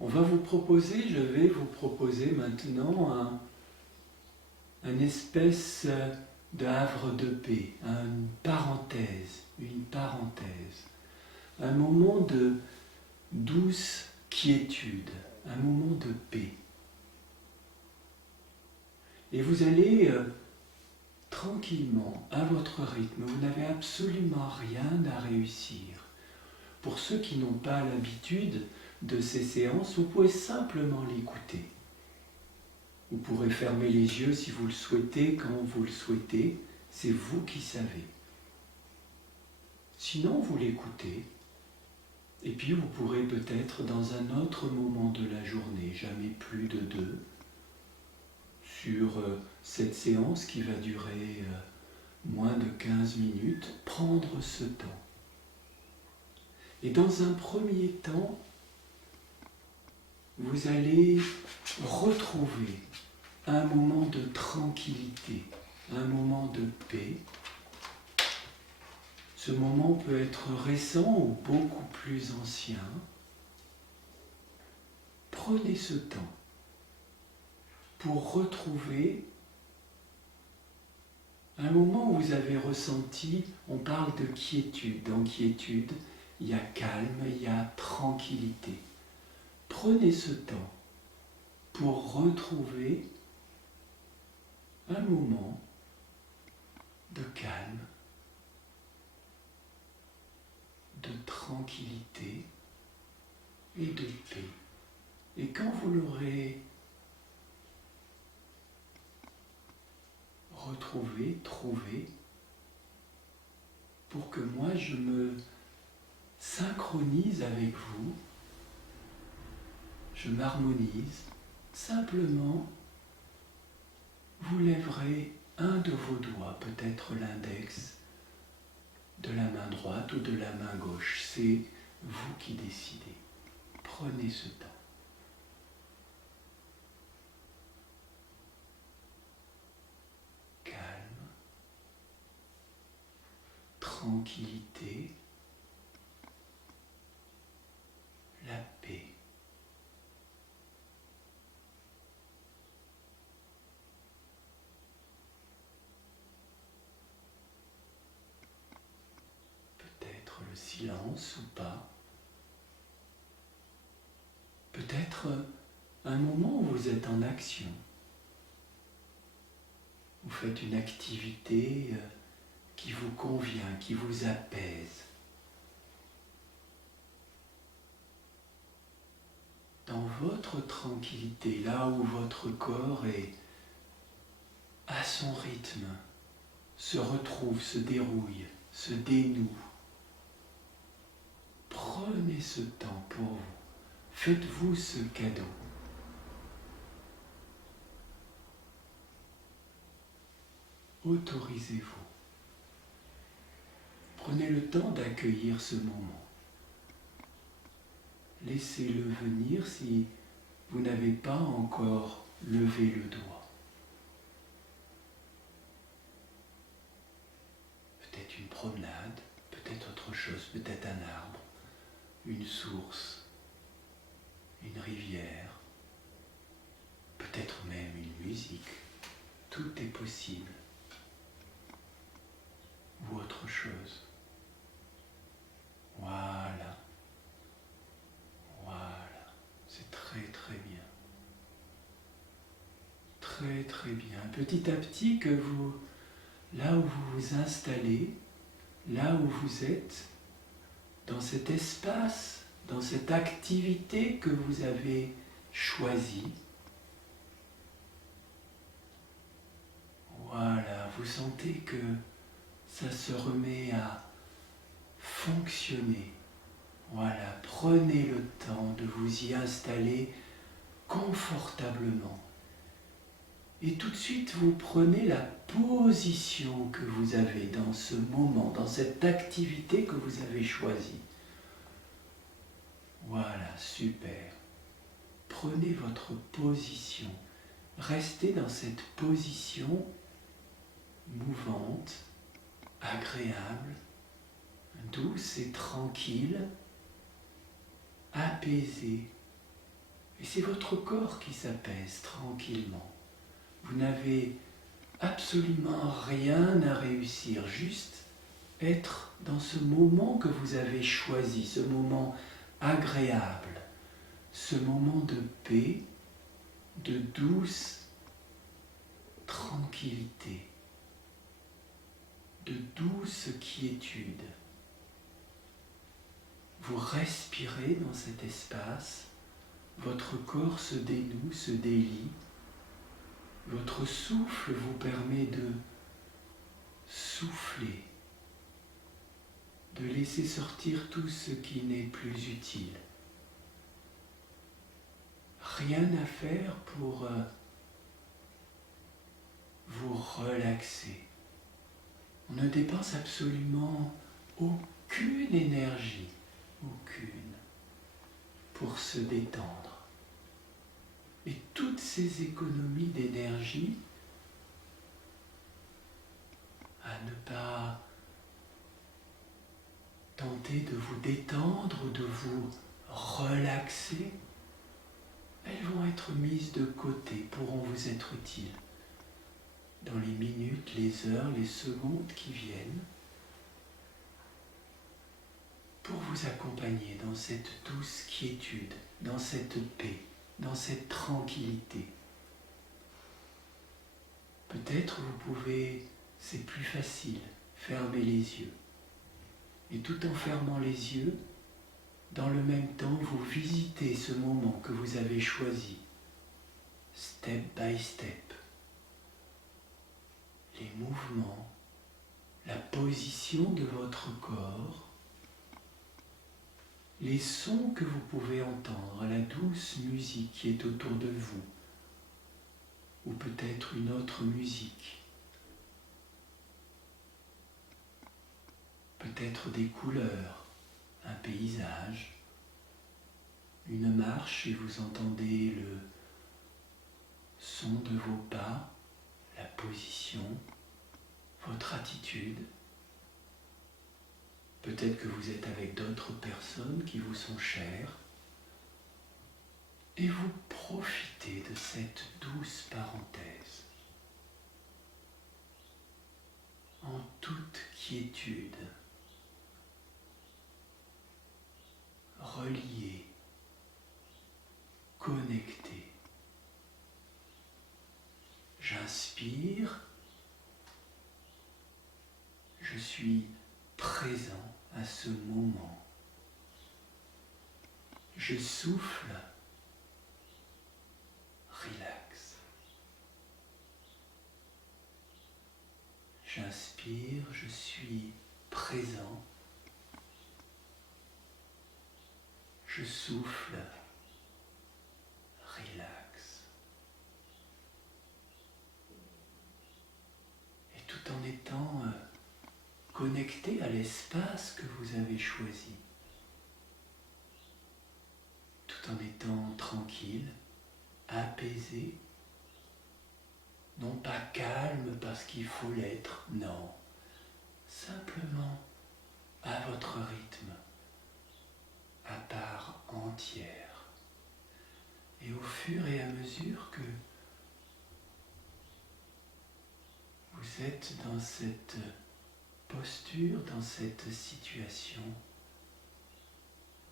Je vais vous proposer maintenant un espèce de havre de paix, une parenthèse, un moment de douce quiétude, un moment de paix. Et vous allez tranquillement, à votre rythme, vous n'avez absolument rien à réussir. Pour ceux qui n'ont pas l'habitude de ces séances, vous pouvez simplement l'écouter. Vous pourrez fermer les yeux si vous le souhaitez, quand vous le souhaitez, c'est vous qui savez. Sinon, vous l'écoutez, et puis vous pourrez peut-être dans un autre moment de la journée, jamais plus de 2, sur cette séance qui va durer moins de 15 minutes, prendre ce temps. Et dans un premier temps, vous allez retrouver un moment de tranquillité, un moment de paix. Ce moment peut être récent ou beaucoup plus ancien. Prenez ce temps pour retrouver un moment où vous avez ressenti, on parle de quiétude. Dans quiétude, il y a calme, il y a tranquillité. Prenez ce temps pour retrouver un moment de calme, de tranquillité et de paix. Et quand vous l'aurez retrouvé, trouvé, pour que moi je me synchronise avec vous, je m'harmonise, simplement vous lèverez un de vos doigts, peut-être l'index de la main droite ou de la main gauche. C'est vous qui décidez. Prenez ce temps. Calme, tranquillité, la paix. Peut-être le silence ou pas. Peut-être un moment où vous êtes en action. Vous faites une activité qui vous convient, qui vous apaise. Dans votre tranquillité, là où votre corps est à son rythme, se retrouve, se dérouille, se dénoue. Prenez ce temps pour vous. Faites-vous ce cadeau. Autorisez-vous. Prenez le temps d'accueillir ce moment. Laissez-le venir si vous n'avez pas encore levé le doigt. Peut-être une promenade, peut-être autre chose, peut-être un arbre, une source, une rivière, peut-être même une musique. Tout est possible. Ou autre chose. Voilà. Voilà. C'est très très bien. Très très bien. Petit à petit que vous, là où vous vous installez, là où vous êtes, dans cet espace, dans cette activité que vous avez choisie, voilà, vous sentez que ça se remet à fonctionner. Voilà, prenez le temps de vous y installer confortablement. Et tout de suite, vous prenez la position que vous avez dans ce moment, dans cette activité que vous avez choisie. Voilà, super. Prenez votre position. Restez dans cette position mouvante, agréable, douce et tranquille, apaisée, Et c'est votre corps qui s'apaise tranquillement. Vous n'avez absolument rien à réussir, juste être dans ce moment que vous avez choisi, ce moment agréable, ce moment de paix, de douce tranquillité, de douce quiétude. Vous respirez dans cet espace, votre corps se dénoue, se délie, votre souffle vous permet de souffler, de laisser sortir tout ce qui n'est plus utile. Rien à faire pour vous relaxer. On ne dépense absolument aucune énergie, aucune, pour se détendre. Et toutes ces économies d'énergie, à ne pas tenter de vous détendre ou de vous relaxer, elles vont être mises de côté, pourront vous être utiles dans les minutes, les heures, les secondes qui viennent, pour vous accompagner dans cette douce quiétude, dans cette paix, dans cette tranquillité. Peut-être vous pouvez, c'est plus facile, fermer les yeux. Et tout en fermant les yeux, dans le même temps, vous visitez ce moment que vous avez choisi, step by step. Les mouvements, la position de votre corps, les sons que vous pouvez entendre, la douce musique qui est autour de vous, ou peut-être une autre musique, peut-être des couleurs, un paysage, une marche et vous entendez le son de vos pas, la position, votre attitude. Peut-être que vous êtes avec d'autres personnes qui vous sont chères et vous profitez de cette douce parenthèse en toute quiétude, relié, connecté. J'inspire, je suis présent à ce moment. Je souffle, relax. J'inspire, je suis présent. Je souffle, relax. Et tout en étant connecté à l'espace que vous avez choisi, tout en étant tranquille, apaisé, non pas calme parce qu'il faut l'être, non, simplement à votre rythme, à part entière. Et au fur et à mesure que vous êtes dans cette posture, dans cette situation,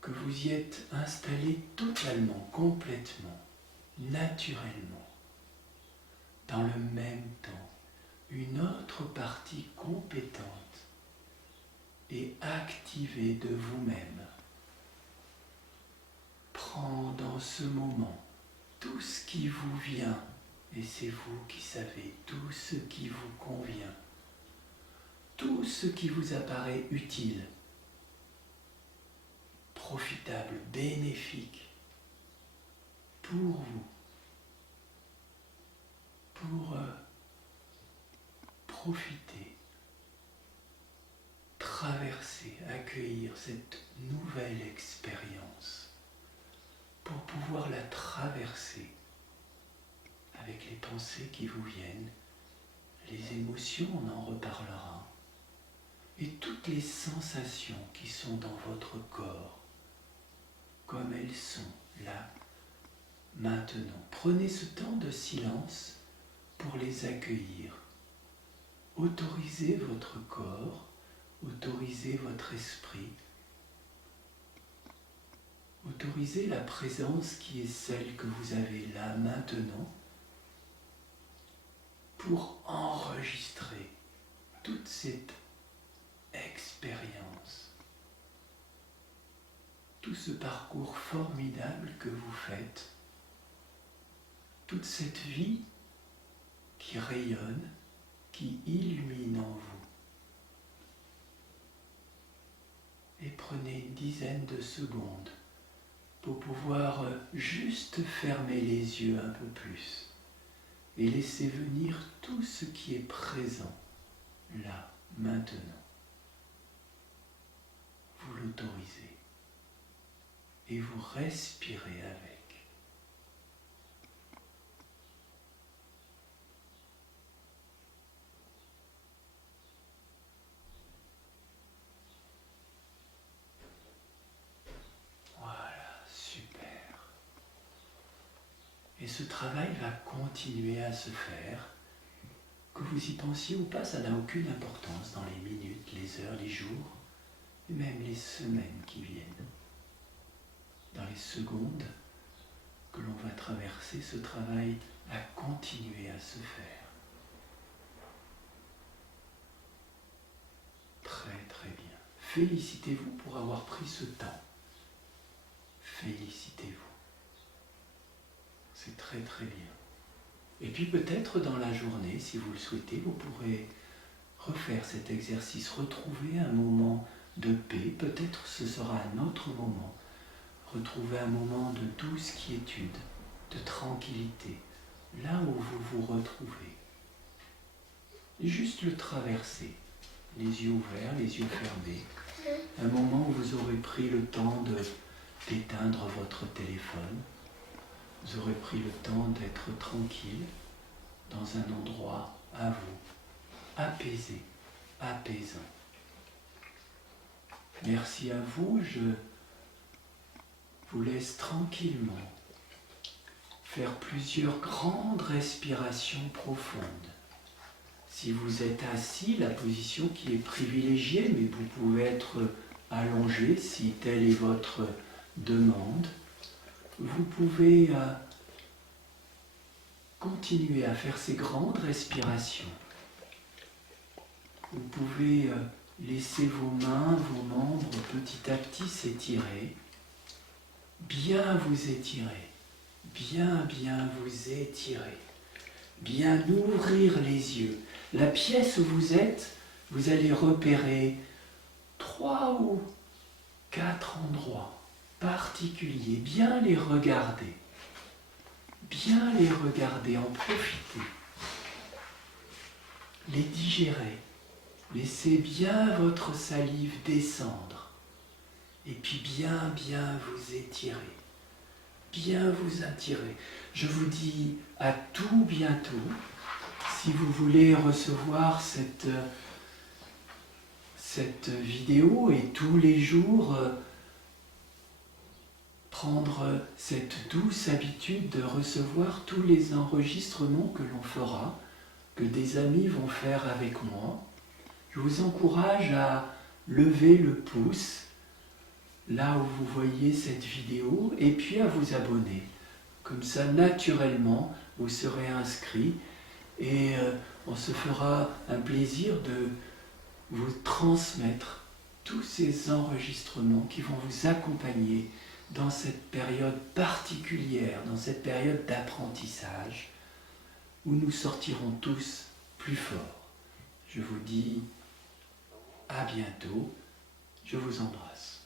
que vous y êtes installé totalement, complètement, naturellement, dans le même temps, une autre partie compétente et activée de vous-même prend dans ce moment tout ce qui vous vient, et c'est vous qui savez tout ce qui vous convient, tout ce qui vous apparaît utile, profitable, bénéfique pour vous, pour profiter, traverser, accueillir cette nouvelle expérience, pour pouvoir la traverser avec les pensées qui vous viennent, les émotions, on en reparlera, et toutes les sensations qui sont dans votre corps, comme elles sont là, maintenant. Prenez ce temps de silence pour les accueillir. Autorisez votre corps, autorisez votre esprit, autorisez la présence qui est celle que vous avez là maintenant pour enregistrer toute cette expérience, tout ce parcours formidable que vous faites, toute cette vie qui rayonne, qui illumine en vous. Et prenez une dizaine de secondes pour pouvoir juste fermer les yeux un peu plus et laisser venir tout ce qui est présent, là, maintenant. Vous l'autorisez et vous respirez avec. Et ce travail va continuer à se faire. Que vous y pensiez ou pas, ça n'a aucune importance dans les minutes, les heures, les jours, et même les semaines qui viennent. Dans les secondes que l'on va traverser, ce travail va continuer à se faire. Très très bien. Félicitez-vous pour avoir pris ce temps. Félicitez-vous. C'est très très bien. Et puis peut-être dans la journée, si vous le souhaitez, vous pourrez refaire cet exercice, retrouver un moment de paix, peut-être ce sera un autre moment, retrouver un moment de douce quiétude, de tranquillité, là où vous vous retrouvez. Et juste le traverser, les yeux ouverts, les yeux fermés, un moment où vous aurez pris le temps d'éteindre votre téléphone, vous aurez pris le temps d'être tranquille dans un endroit à vous, apaisé, apaisant. Merci à vous, je vous laisse tranquillement faire plusieurs grandes respirations profondes. Si vous êtes assis, la position qui est privilégiée, mais vous pouvez être allongé si telle est votre demande. Vous pouvez continuer à faire ces grandes respirations. Vous pouvez laisser vos mains, vos membres petit à petit s'étirer. Bien vous étirer. Bien vous étirer. Bien ouvrir les yeux. La pièce où vous êtes, vous allez repérer 3 ou 4 endroits particuliers, bien les regarder, en profiter, les digérer, laissez bien votre salive descendre, et puis bien vous étirer, bien vous attirer. Je vous dis à tout bientôt, si vous voulez recevoir cette vidéo et tous les jours prendre cette douce habitude de recevoir tous les enregistrements que l'on fera, que des amis vont faire avec moi. Je vous encourage à lever le pouce là où vous voyez cette vidéo et puis à vous abonner. Comme ça, naturellement, vous serez inscrit et on se fera un plaisir de vous transmettre tous ces enregistrements qui vont vous accompagner dans cette période particulière, dans cette période d'apprentissage, où nous sortirons tous plus forts. Je vous dis à bientôt, je vous embrasse.